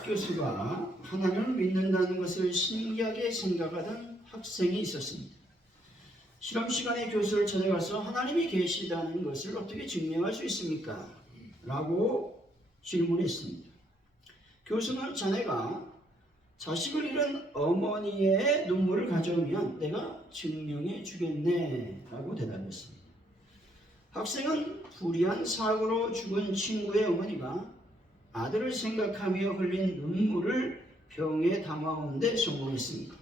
대학 교수가 하나님을 믿는다는 것을 신기하게 생각하던 학생이 있었습니다. 실험 시간에 교수를 찾아가서 하나님이 계시다는 것을 어떻게 증명할 수 있습니까? 라고 질문했습니다. 교수는 자네가 자식을 잃은 어머니의 눈물을 가져오면 내가 증명해 주겠네 라고 대답했습니다. 학생은 불의한 사고로 죽은 친구의 어머니가 아들을 생각하며 흘린 눈물을 병에 담아오는 데 성공했습니다.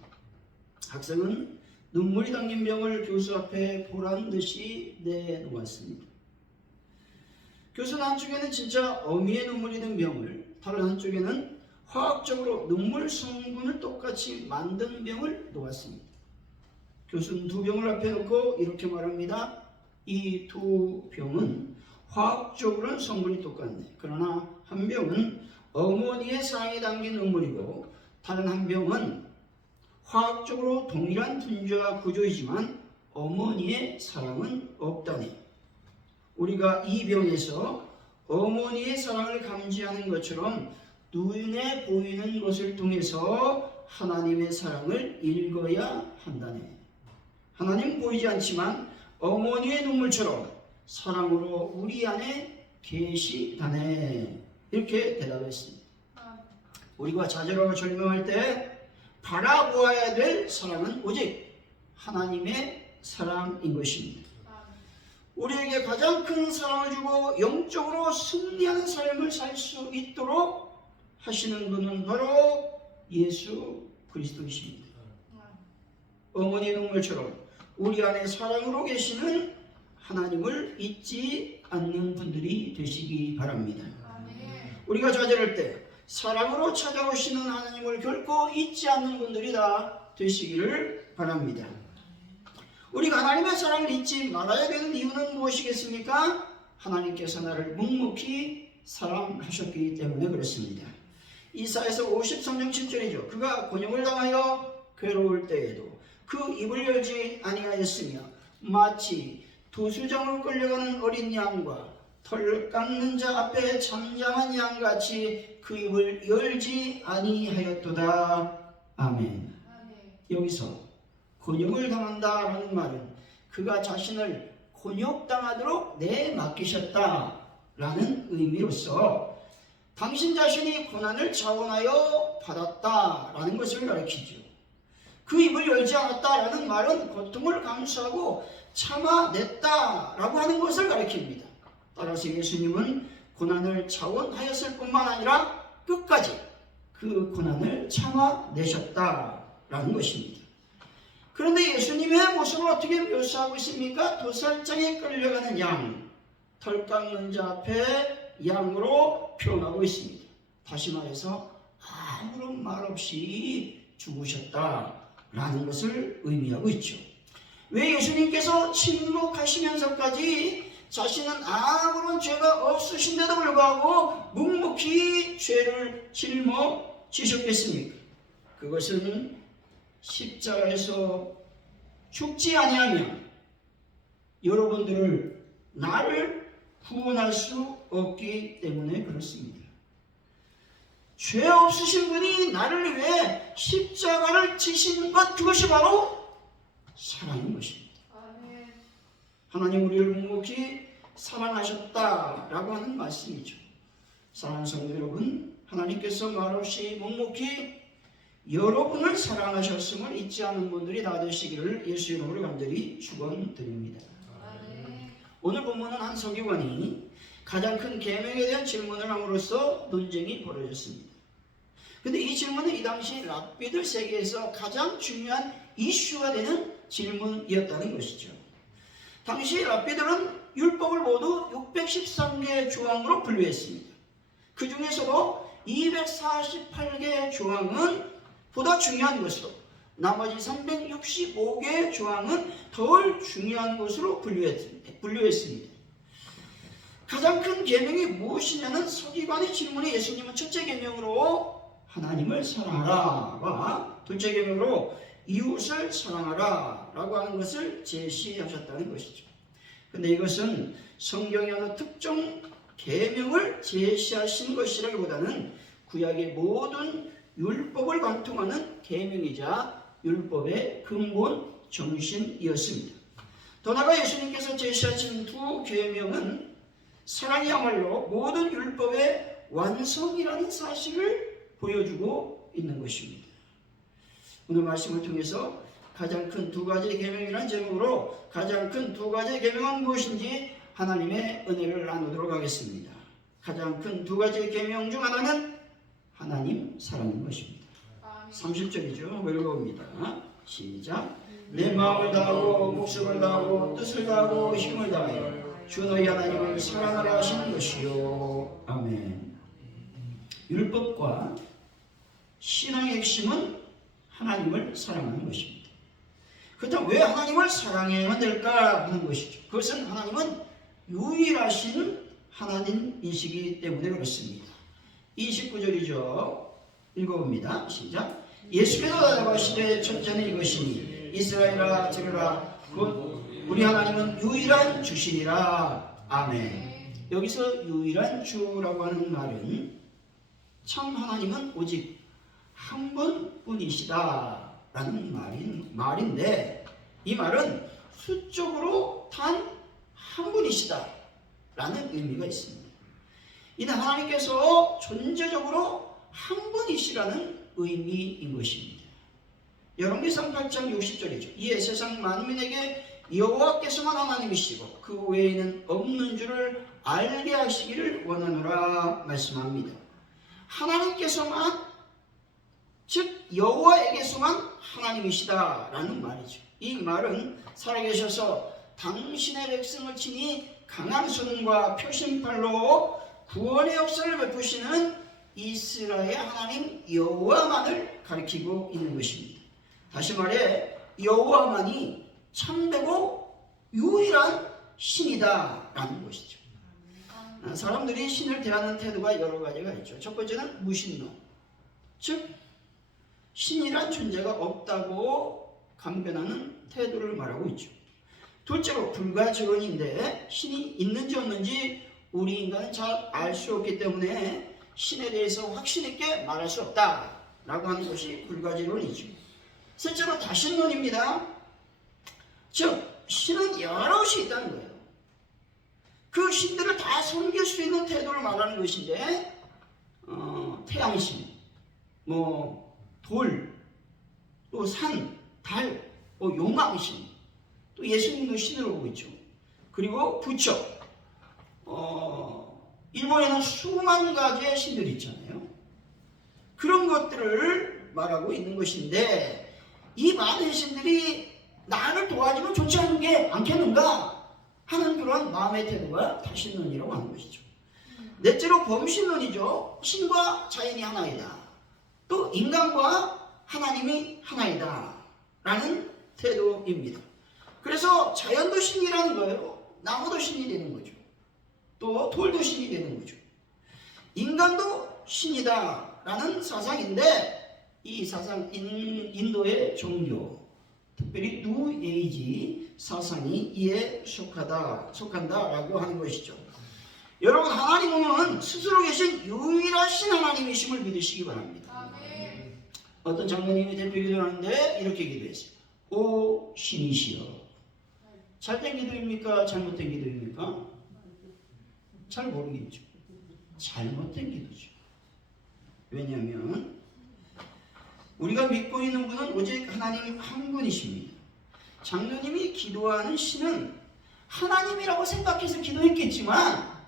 학생은 눈물이 담긴 병을 교수 앞에 보란 듯이 내놓았습니다. 교수는 한쪽에는 진짜 어미의 눈물이 든 병을, 다른 한쪽에는 화학적으로 눈물 성분을 똑같이 만든 병을 놓았습니다. 교수는 두 병을 앞에 놓고 이렇게 말합니다. 이 두 병은 화학적으로는 성분이 똑같네. 그러나 한 병은 어머니의 사랑이 담긴 눈물이고 다른 한 병은 화학적으로 동일한 분자 구조이지만 어머니의 사랑은 없다네. 우리가 이 병에서 어머니의 사랑을 감지하는 것처럼 눈에 보이는 것을 통해서 하나님의 사랑을 읽어야 한다네. 하나님 보이지 않지만 어머니의 눈물처럼 사랑으로 우리 안에 계시다네. 이렇게 대답했습니다. 우리가 좌절하고 절망할 때 바라보아야 될 사랑은 오직 하나님의 사랑인 것입니다. 우리에게 가장 큰 사랑을 주고 영적으로 승리하는 삶을 살 수 있도록 하시는 분은 바로 예수 그리스도이십니다. 어머니의 눈물처럼 우리 안에 사랑으로 계시는 하나님을 잊지 않는 분들이 되시기 바랍니다. 우리가 좌절할 때 사랑으로 찾아오시는 하나님을 결코 잊지 않는 분들이 다 되시기를 바랍니다. 우리가 하나님의 사랑을 잊지 말아야 되는 이유는 무엇이겠습니까? 하나님께서 나를 묵묵히 사랑하셨기 때문에 그렇습니다. 이사야서 53장 7절이죠. 그가 곤욕을 당하여 괴로울 때에도 그 입을 열지 아니하였으며 마치 도수장으로 끌려가는 어린 양과 털 깎는 자 앞에 잠잠한 양같이 그 입을 열지 아니하였도다. 아멘. 여기서 곤욕을 당한다라는 말은 그가 자신을 곤욕당하도록 내맡기셨다라는 의미로서 당신 자신이 고난을 자원하여 받았다라는 것을 가리키죠. 그 입을 열지 않았다라는 말은 고통을 감수하고 참아냈다라고 하는 것을 가리킵니다. 따라서 예수님은 고난을 자원하였을 뿐만 아니라 끝까지 그 고난을 참아내셨다라는 것입니다. 그런데 예수님의 모습을 어떻게 묘사하고 있습니까? 도살장에 끌려가는 양, 털 깎는 자 앞에 양으로 표현하고 있습니다. 다시 말해서 아무런 말 없이 죽으셨다라는 것을 의미하고 있죠. 왜 예수님께서 침묵하시면서까지 자신은 아무런 죄가 없으신데도 불구하고 묵묵히 죄를 짊어지셨겠습니까? 그것은 십자가에서 죽지 아니하면 여러분들을 나를 구원할 수 없기 때문에 그렇습니다. 죄 없으신 분이 나를 위해 십자가를 지신 것, 그것이 바로 사랑인 것입니다. 하나님 우리를 묵묵히 사랑하셨다라고 하는 말씀이죠. 사랑하는 성도 여러분, 하나님께서 말없이 묵묵히 여러분을 사랑하셨음을 잊지 않은 분들이 다 되시기를 예수 이름으로 간절히 축원드립니다. 오늘 본문은 한 서기관이 가장 큰 계명에 대한 질문을 함으로써 논쟁이 벌어졌습니다. 그런데 이 질문은 이 당시 랍비들 세계에서 가장 중요한 이슈가 되는 질문이었다는 것이죠. 당시 랍비들은 율법을 모두 613개 조항으로 분류했습니다. 그 중에서도 248개 조항은 보다 중요한 것으로, 나머지 365개 조항은 덜 중요한 것으로 분류했습니다. 가장 큰 계명이 무엇이냐는 서기관의 질문에 예수님은 첫째 계명으로 하나님을 사랑하라와 둘째 계명으로 이웃을 사랑하라 라고 하는 것을 제시하셨다는 것이죠. 근데 이것은 성경의 어느 특정 계명을 제시하신 것이라기보다는 구약의 모든 율법을 관통하는 계명이자 율법의 근본 정신이었습니다. 더 나아가 예수님께서 제시하신 두 계명은 사랑이야말로 모든 율법의 완성이라는 사실을 보여주고 있는 것입니다. 오늘 말씀을 통해서 가장 큰 두 가지의 계명이라는 제목으로 가장 큰 두 가지의 계명은 무엇인지 하나님의 은혜를 나누도록 하겠습니다. 가장 큰 두 가지의 계명 중 하나는 하나님 사랑인 것입니다. 30절이죠. 읽어봅니다. 시작. 내 마음을 다하고 목숨을 다하고 뜻을 다하고 힘을 다하여 주 너희 하나님을 사랑하라 하시는 것이요. 아멘. 율법과 신앙의 핵심은 하나님을 사랑하는 것입니다. 그렇다면 왜 하나님을 사랑해야만 될까 하는 것이죠. 그것은 하나님은 유일하신 하나님이시기 때문에 그렇습니다. 29절이죠. 읽어봅니다. 시작. 예수께서 대답하시되 첫째는 이것이니 이스라엘아 들으라 곧 우리 하나님은 유일한 주시니라. 아멘. 여기서 유일한 주라고 하는 말은 참 하나님은 오직 한 분뿐이시다 라는 말인데 이 말은 수적으로 단 한 분이시다 라는 의미가 있습니다. 이는 하나님께서 존재적으로 한 분이시라는 의미인 것입니다. 열왕기상 8장 60절이죠. 이에 세상 만민에게 여호와께서만 하나님이시고 그 외에는 없는 줄을 알게 하시기를 원하노라 말씀합니다. 하나님께서만, 즉 여호와에게서만 하나님이시다라는 말이죠. 이 말은 살아계셔서 당신의 백성을 친히 강한 손과 표심팔로 구원의 역사를 베푸시는 이스라엘 하나님 여호와만을 가리키고 있는 것입니다. 다시 말해 여호와만이 참되고 유일한 신이다라는 것이죠. 사람들이 신을 대하는 태도가 여러 가지가 있죠. 첫 번째는 무신론, 즉 신이란 존재가 없다고 강변하는 태도를 말하고 있죠. 둘째로 불가지론인데 신이 있는지 없는지 우리 인간은 잘 알 수 없기 때문에 신에 대해서 확신 있게 말할 수 없다라고 하는 것이 불가지론이죠. 셋째로 다신론입니다. 즉 신은 여럿이 있다는 거예요. 그 신들을 다 섬길 수 있는 태도를 말하는 것인데 태양신, 돌, 또 산, 달, 용왕신, 또 예수님도 신으로 보고 있죠. 그리고 부처, 일본에는 수만 가지의 신들이 있잖아요. 그런 것들을 말하고 있는 것인데 이 많은 신들이 나를 도와주면 좋지 않겠는가 하는 그런 마음의 태도가 다신론이라고 하는 것이죠. 넷째로 범신론이죠. 신과 자연이 하나이다. 또 인간과 하나님이 하나이다 라는 태도입니다. 그래서 자연도 신이라는 거예요. 나무도 신이 되는 거죠. 또 돌도 신이 되는 거죠. 인간도 신이다 라는 사상인데 이 사상 인도의 종교, 특별히 뉴에이지 사상이 이에 속한다라고 하는 것이죠. 여러분, 하나님은 스스로 계신 유일하신 하나님이심을 믿으시기 바랍니다. 어떤 장로님이 대표 기도를 하는데 이렇게 기도했어요. 오 신이시여. 잘된 기도입니까? 잘못된 기도입니까? 잘 모르겠죠. 잘못된 기도죠. 왜냐하면 우리가 믿고 있는 분은 오직 하나님 한 분이십니다. 장로님이 기도하는 신은 하나님이라고 생각해서 기도했겠지만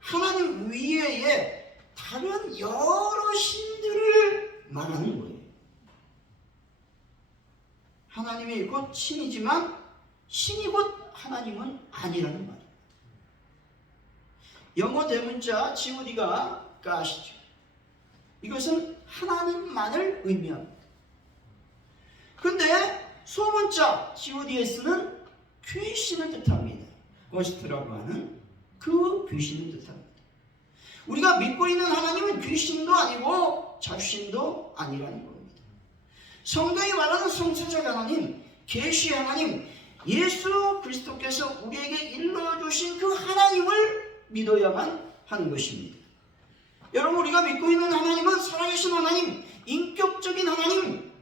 하나님 위에 다른 여러 신들을 말하는 거예요. 하나님이 곧 신이지만 신이 곧 하나님은 아니라는 말이에요. 영어 대문자 GOD가 아시죠? 이것은 하나님만을 의미합니다. 근데 소문자 GODS는 귀신을 뜻합니다. 거스트라고 하는 그 귀신을 뜻합니다. 우리가 믿고 있는 하나님은 귀신도 아니고 잡신도 아니라는 겁니다. 성경이 말하는 성취적 하나님, 계시 하나님, 예수 그리스도께서 우리에게 일러주신 그 하나님을 믿어야만 하는 것입니다. 여러분, 우리가 믿고 있는 하나님은 살아계신 하나님, 인격적인 하나님,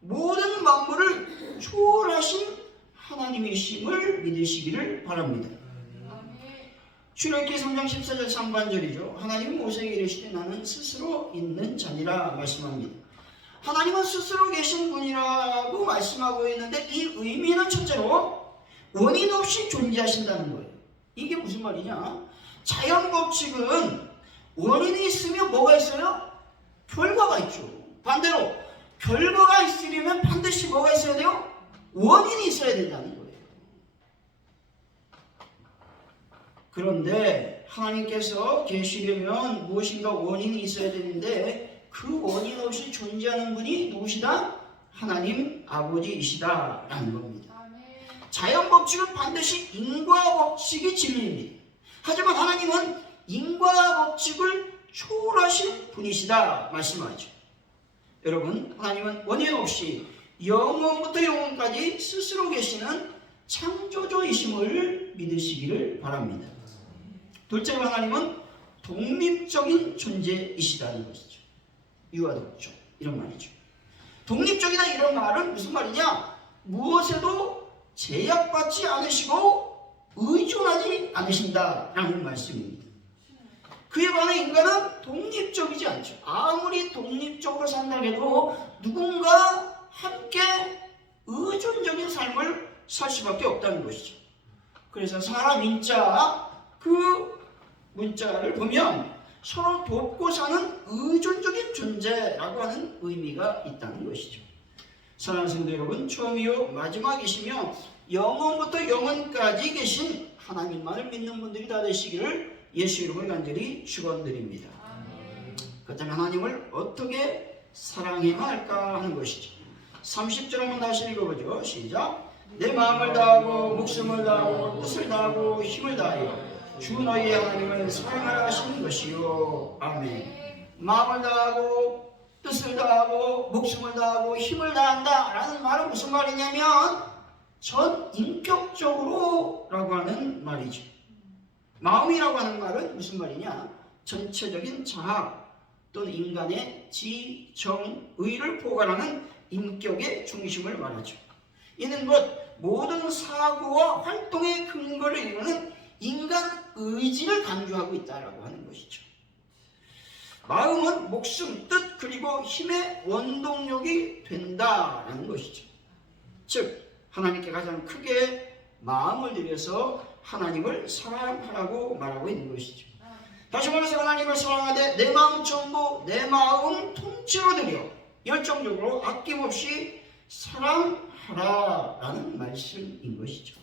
모든 만물을 초월하신 하나님이심을 믿으시기를 바랍니다. 출애굽기 3장 14절 3반절이죠. 하나님은 모세에게 이르시되 나는 스스로 있는 자니라 말씀합니다. 하나님은 스스로 계신 분이라고 말씀하고 있는데, 이 의미는 첫째로 원인 없이 존재하신다는 거예요. 이게 무슨 말이냐? 자연 법칙은 원인이 있으면 뭐가 있어요? 결과가 있죠. 반대로 결과가 있으려면 반드시 뭐가 있어야 돼요? 원인이 있어야 된다는 거예요. 그런데 하나님께서 계시려면 무엇인가 원인이 있어야 되는데, 그 원인 없이 존재하는 분이 누구시다? 하나님 아버지이시다라는 겁니다. 자연 법칙은 반드시 인과 법칙이 진리입니다. 하지만 하나님은 인과 법칙을 초월하신 분이시다 말씀하죠. 여러분, 하나님은 원인 없이 영원부터 영원까지 스스로 계시는 창조주이심을 믿으시기를 바랍니다. 둘째로 하나님은 독립적인 존재이시다는 것이죠. 유아독존, 이런 말이죠. 독립적이다 이런 말은 무슨 말이냐? 무엇에도 제약받지 않으시고 의존하지 않으신다라는 말씀입니다. 그에 반해 인간은 독립적이지 않죠. 아무리 독립적으로 산다고 해도 누군가 함께 의존적인 삶을 살 수밖에 없다는 것이죠. 그래서 사람 인자, 그 문자를 보면 서로 돕고 사는 의존적인 존재라고 하는 의미가 있다는 것이죠. 사랑하는 성도 여러분, 처음이요 마지막이시며 영원부터 영원까지 계신 하나님만을 믿는 분들이 다 되시기를 예수 이름으로 간절히 축원드립니다. 그렇다면 하나님을 어떻게 사랑해야 할까 하는 것이죠. 30절 한번 다시 읽어보죠. 시작. 내 마음을 다하고 목숨을 다하고 뜻을 다하고 힘을 다하여 주 너희의 하나님을 사랑하라 하시는 것이요. 아멘. 마음을 다하고 뜻을 다하고 목숨을 다하고 힘을 다한다 라는 말은 무슨 말이냐면 전 인격적으로 라고 하는 말이죠. 마음이라고 하는 말은 무슨 말이냐? 전체적인 자아 또는 인간의 지, 정, 의를 포괄하는 인격의 중심을 말하죠. 이는 곧 모든 사고와 활동의 근거를 이루는 인간 의지를 강조하고 있다라고 하는 것이죠. 마음은 목숨, 뜻 그리고 힘의 원동력이 된다라는 것이죠. 즉 하나님께 가장 크게 마음을 들여서 하나님을 사랑하라고 말하고 있는 것이죠. 다시 말해서 하나님을 사랑하되 내 마음 전부 내 마음 통째로 들여 열정적으로 아낌없이 사랑하라라는 말씀인 것이죠.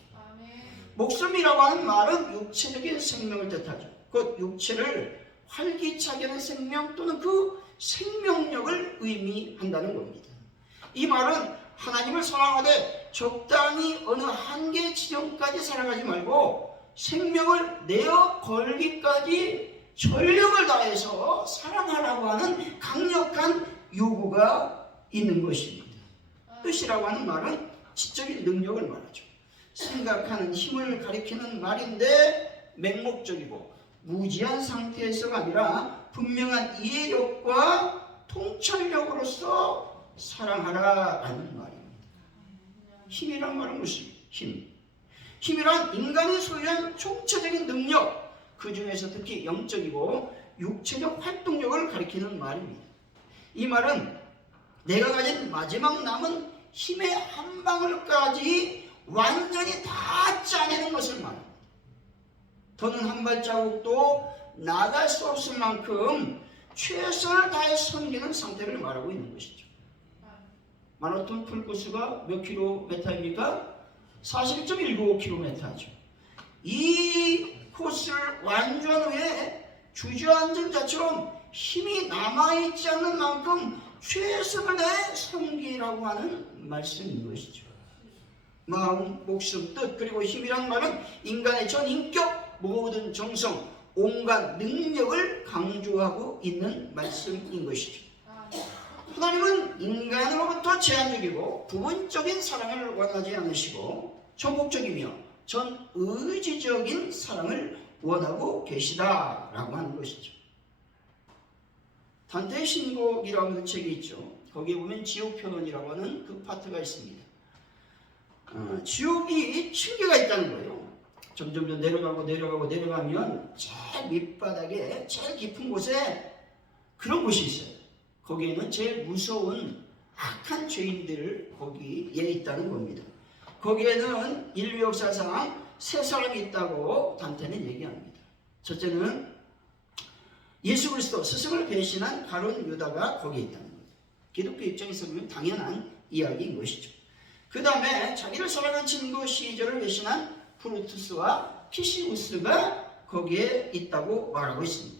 목숨이라고 하는 말은 육체적인 생명을 뜻하죠. 곧 육체를 활기차게 하는 생명 또는 그 생명력을 의미한다는 겁니다. 이 말은 하나님을 사랑하되 적당히 어느 한계 지점까지 사랑하지 말고 생명을 내어 걸기까지 전력을 다해서 사랑하라고 하는 강력한 요구가 있는 것입니다. 뜻이라고 하는 말은 지적인 능력을 말하죠. 생각하는 힘을 가리키는 말인데 맹목적이고 무지한 상태에서가 아니라 분명한 이해력과 통찰력으로서 사랑하라라는 말입니다. 힘이란 말은 무슨 힘? 힘이란 인간이 소유한 총체적인 능력, 그 중에서 특히 영적이고 육체적 활동력을 가리키는 말입니다. 이 말은 내가 가진 마지막 남은 힘의 한 방울까지 완전히 다 짜내는 것을 말합니다. 더는 한 발자국도 나갈 수 없을 만큼 최선을 다해 섬기는 상태를 말하고 있는 것이죠. 마라톤 풀코스가 몇 킬로미터입니까? 41.195km죠. 이 코스를 완주한 후에 주저앉은 자처럼 힘이 남아있지 않는 만큼 최선을 다해 섬기라고 하는 말씀인 것이죠. 마음, 목숨, 뜻 그리고 힘이란 말은 인간의 전 인격, 모든 정성, 온갖 능력을 강조하고 있는 말씀인 것이죠. 하나님은 인간으로부터 제한적이고 부분적인 사랑을 원하지 않으시고 전폭적이며 전 의지적인 사랑을 원하고 계시다라고 하는 것이죠. 단테의 신곡이라고 하는 책이 있죠. 거기에 보면 지옥편이라고 하는 그 파트가 있습니다. 지옥이 7개가 있다는 거예요. 점점 내려가면 제일 밑바닥에 제일 깊은 곳에 그런 곳이 있어요. 거기에는 제일 무서운 악한 죄인들 거기에 있다는 겁니다. 거기에는 인류 역사상 세 사람이 있다고 단테는 얘기합니다. 첫째는 예수 그리스도 스승을 배신한 가룟 유다가 거기에 있다는 겁니다. 기독교 입장에서 보면 당연한 이야기인 것이죠. 그 다음에 자기를 사랑한 친구 시저를 배신한 브루투스와 키시우스가 거기에 있다고 말하고 있습니다.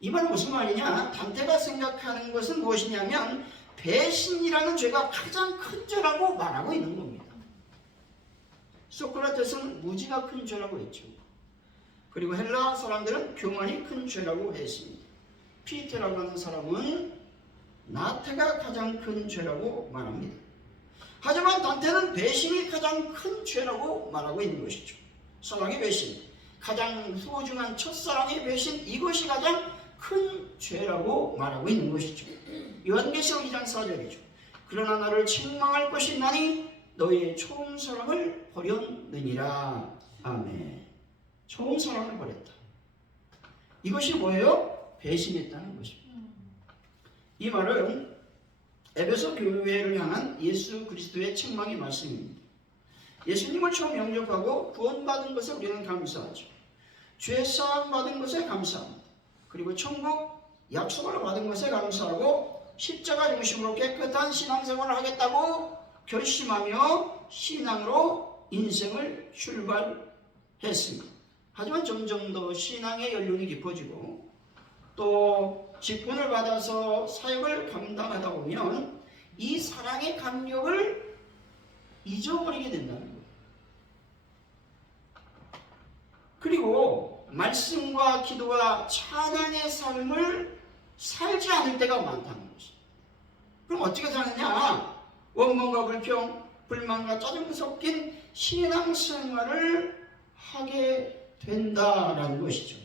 이 말은 무슨 말이냐? 단테가 생각하는 것은 무엇이냐면 배신이라는 죄가 가장 큰 죄라고 말하고 있는 겁니다. 소크라테스는 무지가 큰 죄라고 했죠. 그리고 헬라 사람들은 교만이 큰 죄라고 했습니다. 피테라고 하는 사람은 나태가 가장 큰 죄라고 말합니다. 하지만 단테는 배신이 가장 큰 죄라고 말하고 있는 것이죠. 사랑의 배신, 가장 소중한 첫사랑의 배신, 이것이 가장 큰 죄라고 말하고 있는 것이죠. 요한계시록 2장 4절이죠. 그러나 나를 책망할 것이 있나니 너희의 처음 사랑을 버렸느니라. 아멘. 처음 사랑을 버렸다. 이것이 뭐예요? 배신했다는 것입니다. 이 말은 에베소 교회를 향한 예수 그리스도의 책망의 말씀입니다. 예수님을 처음 영접하고 구원받은 것에 우리는 감사하죠. 죄사함 받은 것에 감사합니다. 그리고 천국 약속을 받은 것에 감사하고 십자가 중심으로 깨끗한 신앙생활을 하겠다고 결심하며 신앙으로 인생을 출발했습니다. 하지만 점점 더 신앙의 연륜이 깊어지고 또 직분을 받아서 사역을 감당하다 보면 이 사랑의 감격을 잊어버리게 된다는 거예요. 그리고 말씀과 기도와 찬양의 삶을 살지 않을 때가 많다는 것이죠. 그럼 어떻게 사느냐? 원망과 불평, 불만과 짜증이 섞인 신앙생활을 하게 된다라는 것이죠.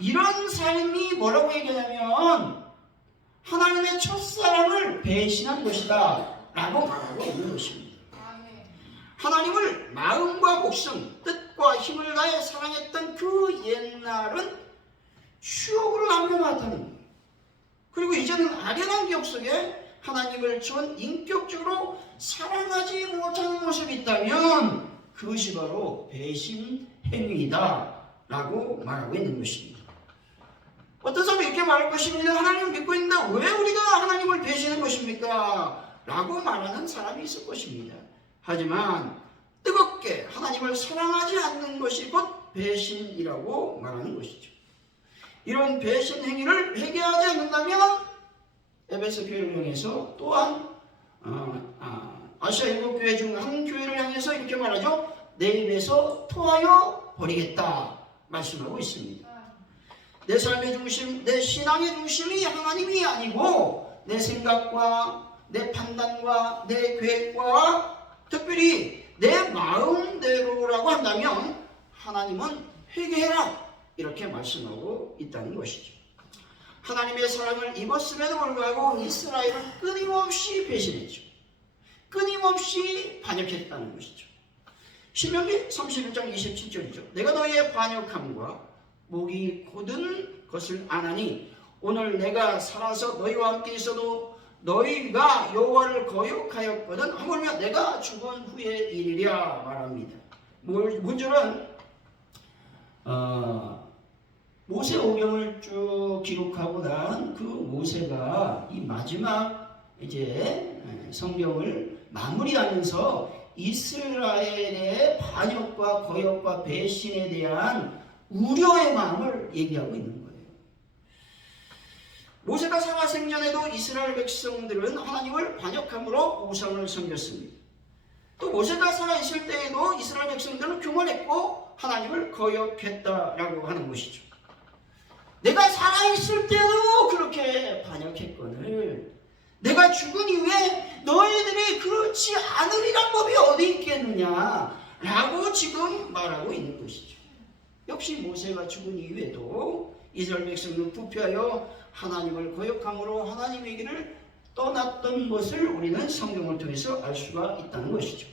이런 삶이 뭐라고 얘기하냐면 하나님의 첫사랑을 배신한 것이다 라고 말하고 있는 것입니다. 하나님을 마음과 목숨, 뜻과 힘을 다해 사랑했던 그 옛날은 추억으로 남겨놨다는 거예요. 그리고 이제는 아련한 기억 속에 하나님을 전 인격적으로 사랑하지 못하는 모습이 있다면 그것이 바로 배신 행위다 라고 말하고 있는 것입니다. 어떤 사람이 이렇게 말할 것입니다. 하나님을 믿고 있는데 왜 우리가 하나님을 배신한 것입니까? 라고 말하는 사람이 있을 것입니다. 하지만 뜨겁게 하나님을 사랑하지 않는 것이 곧 배신이라고 말하는 것이죠. 이런 배신 행위를 회개하지 않는다면 에베소 교회를 향해서 또한 아시아 일곱 교회 중 한 교회를 향해서 이렇게 말하죠. 내 입에서 토하여 버리겠다 말씀하고 있습니다. 내 삶의 중심, 내 신앙의 중심이 하나님이 아니고 내 생각과 내 판단과 내 계획과 특별히 내 마음대로라고 한다면 하나님은 회개해라 이렇게 말씀하고 있다는 것이죠. 하나님의 사랑을 입었음에도 불구하고 이스라엘은 끊임없이 배신했죠. 끊임없이 반역했다는 것이죠. 신명기 31장 27절이죠. 내가 너희의 반역함과 목이 곧은 것을 아나니 오늘 내가 살아서 너희와 함께 있어도 너희가 여호와를 거역하였거든 하물며 내가 죽은 후의 일이랴 말합니다. 문절은 모세 오경을 쭉 기록하고 난 그 모세가 이 마지막 이제 성경을 마무리하면서 이스라엘의 반역과 거역과 배신에 대한 우려의 마음을 얘기하고 있는 거예요. 모세가 살아생전에도 이스라엘 백성들은 하나님을 반역함으로 우상을 섬겼습니다. 또 모세가 살아있을 때에도 이스라엘 백성들은 교만했고 하나님을 거역했다라고 하는 것이죠. 내가 살아있을 때도 그렇게 반역했거늘 내가 죽은 이후에 너희들이 그렇지 않으리란 법이 어디 있겠느냐 라고 지금 말하고 있는 것이죠. 역시 모세가 죽은 이후에도 이스라엘 백성은 부패하여 하나님을 거역함으로 하나님의 길을 떠났던 것을 우리는 성경을 통해서 알 수가 있다는 것이죠.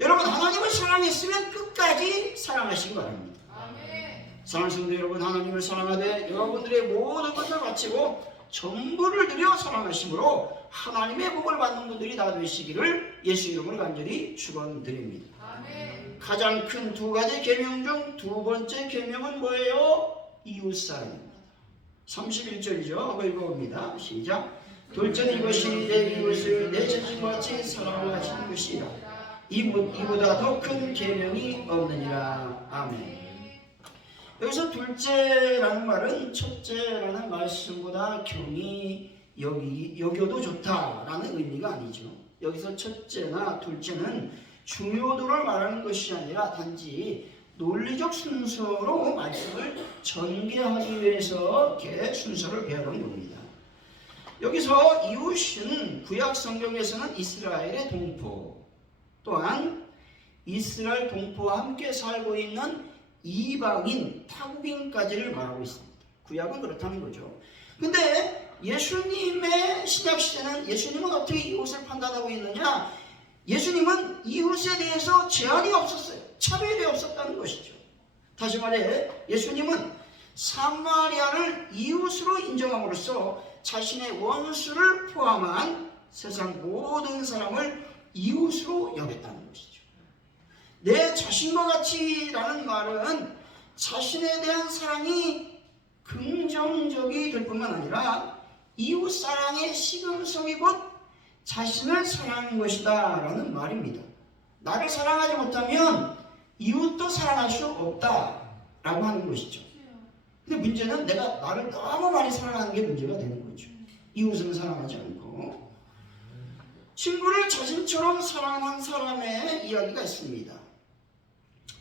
여러분, 하나님을 사랑했으면 끝까지 사랑하시기 바랍니다. 사랑하는 성도 여러분, 하나님을 사랑하되 여러분들의 모든 것을 바치고 전부를 들여 사랑하심으로 하나님의 복을 받는 분들이 다 되시기를 예수 이름으로 간절히 축원드립니다. 가장 큰 두 가지 계명 중 두 번째 계명은 뭐예요? 이웃사랑입니다. 31절이죠. 한번 읽어봅니다. 시작. 둘째는 이것이 내 이웃을 내 자신과 같이 사랑하시는 것이라. 이보다 더 큰 계명이 없느니라. 아멘. 여기서 둘째라는 말은 첫째라는 말씀보다 경히 여겨도 좋다라는 의미가 아니죠. 여기서 첫째나 둘째는 중요도를 말하는 것이 아니라 단지 논리적 순서로 말씀을 전개하기 위해서 이렇게 순서를 배우는 겁니다. 여기서 이웃은 구약 성경에서는 이스라엘의 동포, 또한 이스라엘 동포와 함께 살고 있는 이방인, 타국인까지를 말하고 있습니다. 구약은 그렇다는 거죠. 근데 예수님의 신약시대는 예수님은 어떻게 이웃을 판단하고 있느냐? 예수님은 이웃에 대해서 제한이 없었어요. 차별이 없었다는 것이죠. 다시 말해 예수님은 사마리아를 이웃으로 인정함으로써 자신의 원수를 포함한 세상 모든 사람을 이웃으로 여겼다는 것이죠. 내 자신과 같이라는 말은 자신에 대한 사랑이 긍정적이 될 뿐만 아니라 이웃 사랑의 시금석이 곧 자신을 사랑하는 것이다 라는 말입니다. 나를 사랑하지 못하면 이웃도 사랑할 수 없다 라고 하는 것이죠. 근데 문제는 내가 나를 너무 많이 사랑하는 게 문제가 되는 거죠. 이웃은 사랑하지 않고. 친구를 자신처럼 사랑하는 사람의 이야기가 있습니다.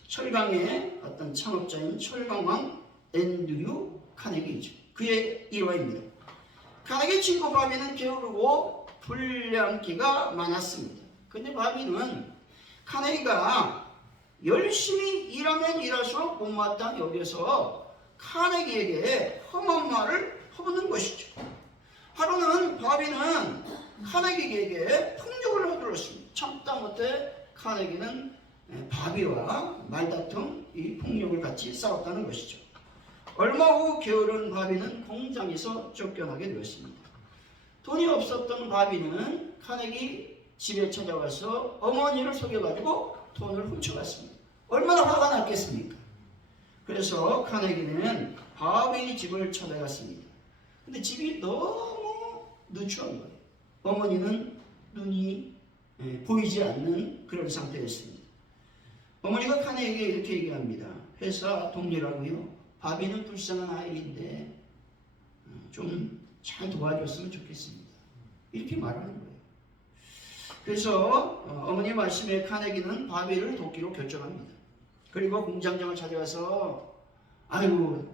철강의 어떤 창업자인 철강왕 앤드류 카네기죠. 그의 일화입니다. 카네기 친구 바비는 게으르고 불량기가 많았습니다. 근데 바비는 카네기가 열심히 일하면 일할수록 못마땅히 여겨서 카네기에게 험한 말을 퍼붓는 것이죠. 하루는 바비는 카네기에게 폭력을 허들었습니다. 참다 못해 카네기는 바비와 말다툼, 이 폭력을 같이 싸웠다는 것이죠. 얼마 후 게으른 바비는 공장에서 쫓겨나게 되었습니다. 돈이 없었던 바비는 카네기 집에 찾아와서 어머니를 속여가지고 돈을 훔쳐갔습니다. 얼마나 화가 났겠습니까? 그래서 카네기는 바비의 집을 찾아갔습니다. 근데 집이 너무 누추한 거예요. 어머니는 눈이 보이지 않는 그런 상태였습니다. 어머니가 카네기에게 이렇게 얘기합니다. 회사 동료라고요. 바비는 불쌍한 아이인데 좀 잘 도와줬으면 좋겠습니다. 이렇게 말하는 거예요. 그래서 어머니 말씀에 카네기는 바비를 돕기로 결정합니다. 그리고 공장장을 찾아가서 아유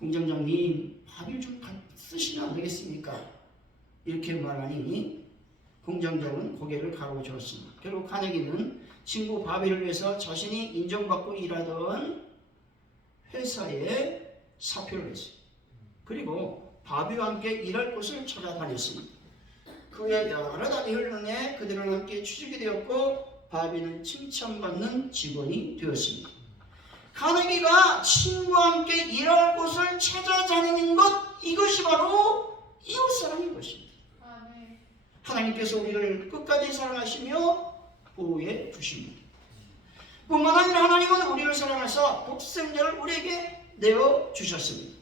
공장장님 바비를 좀 쓰시면 안 되겠습니까? 이렇게 말하니 공장장은 고개를 가로저었습니다. 결국 카네기는 친구 바비를 위해서 자신이 인정받고 일하던 회사에 사표를 냈어요. 그리고 바비와 함께 일할 곳을 찾아다녔습니다. 그의 여러 달이 흘러내 그들은 함께 취직이 되었고 바비는 칭찬받는 직원이 되었습니다. 카네기가 친구와 함께 일할 곳을 찾아다니는 것, 이것이 바로 이웃사랑인 것입니다. 하나님께서 우리를 끝까지 사랑하시며 보호해 주십니다. 뿐만 아니라 하나님은 우리를 사랑하사 독생자를 우리에게 내어주셨습니다.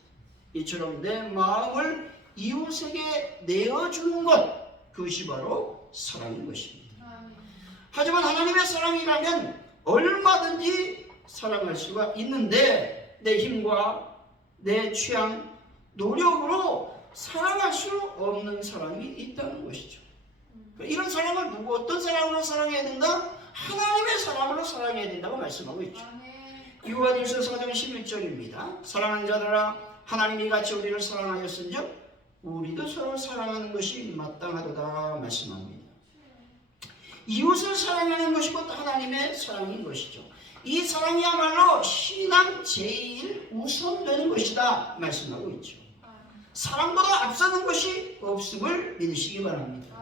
이처럼 내 마음을 이웃에게 내어주는 것, 그것이 바로 사랑인 것입니다. 하지만 하나님의 사랑이라면 얼마든지 사랑할 수가 있는데 내 힘과 내 취향, 노력으로 사랑할 수 없는 사람이 있다는 것이죠. 이런 사랑을 어떤 사랑으로 사랑해야 된다? 하나님의 사랑으로 사랑해야 된다고 말씀하고 있죠. 요한일서 4장 11절입니다. 사랑하는 자들아 하나님이 같이 우리를 사랑하였은즉 우리도 서로 사랑하는 것이 마땅하도다 말씀합니다. 이웃을 사랑하는 것이 곧 하나님의 사랑인 것이죠. 이 사랑이야말로 신앙 제일 우선되는 것이다 말씀하고 있죠. 사랑보다 앞서는 것이 없음을 믿으시기 바랍니다.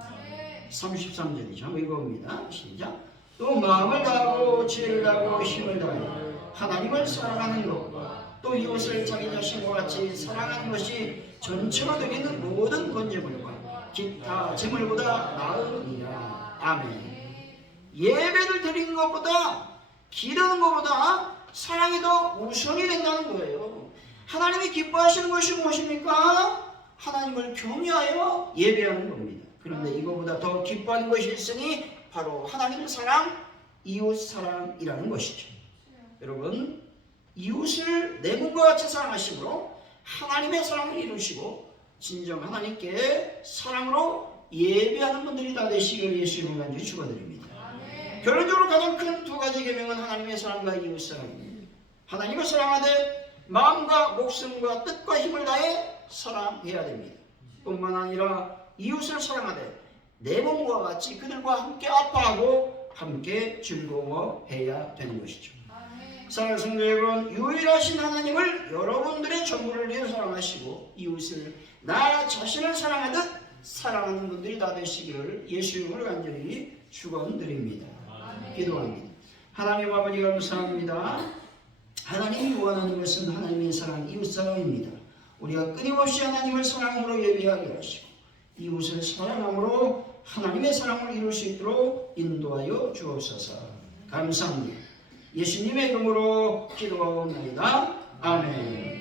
33절이죠. 한번 읽어봅니다. 시작. 또 마음을 다하고 지혜를 다하고 힘을 다하여 하나님을 사랑하는 것과 또 이웃을 자기 자신과 같이 사랑하는 것이 전체가 되기는 모든 번제물과 기타 제물보다 나으니라. 아멘. 예배를 드리는 것보다 기도하는 것보다 사랑이 더 우선이 된다는 거예요. 하나님이 기뻐하시는 것이 무엇입니까? 하나님을 경외하여 예배하는 겁니다. 그런데 이거보다 더 기뻐하는 것이 있으니 바로 하나님의 사랑, 이웃 사랑이라는 것이죠. 여러분, 이웃을 내 몸과 같이 사랑하심으로 하나님의 사랑을 이루시고 진정 하나님께 사랑으로 예배하는 분들이 다 되시기를 예수님을 간절히 축원드립니다. 결론적으로 가장 큰 두 가지 계명은 하나님의 사랑과 이웃 사랑입니다. 하나님을 사랑하되 마음과 목숨과 뜻과 힘을 다해 사랑해야 됩니다. 뿐만 아니라 이웃을 사랑하되 내 몸과 같이 그들과 함께 아파하고 함께 즐거워해야 되는 것이죠. 사랑하는 성도 여러분, 유일하신 하나님을 여러분들의 전부를 위해 사랑하시고 이웃을 나 자신을 사랑하듯 사랑하는 분들이 다 되시기를 예수 이름으로 간절히 축원드립니다. 기도합니다. 하나님 아버지 감사합니다. 하나님이 원하는 것은 하나님의 사랑, 이웃 사랑입니다. 우리가 끊임없이 하나님을 사랑으로 예배하게 하시고 이웃을 사랑함으로 하나님의 사랑을 이룰 수 있도록 인도하여 주옵소서. 감사합니다. 예수님의 이름으로 기도하옵나이다. 아멘.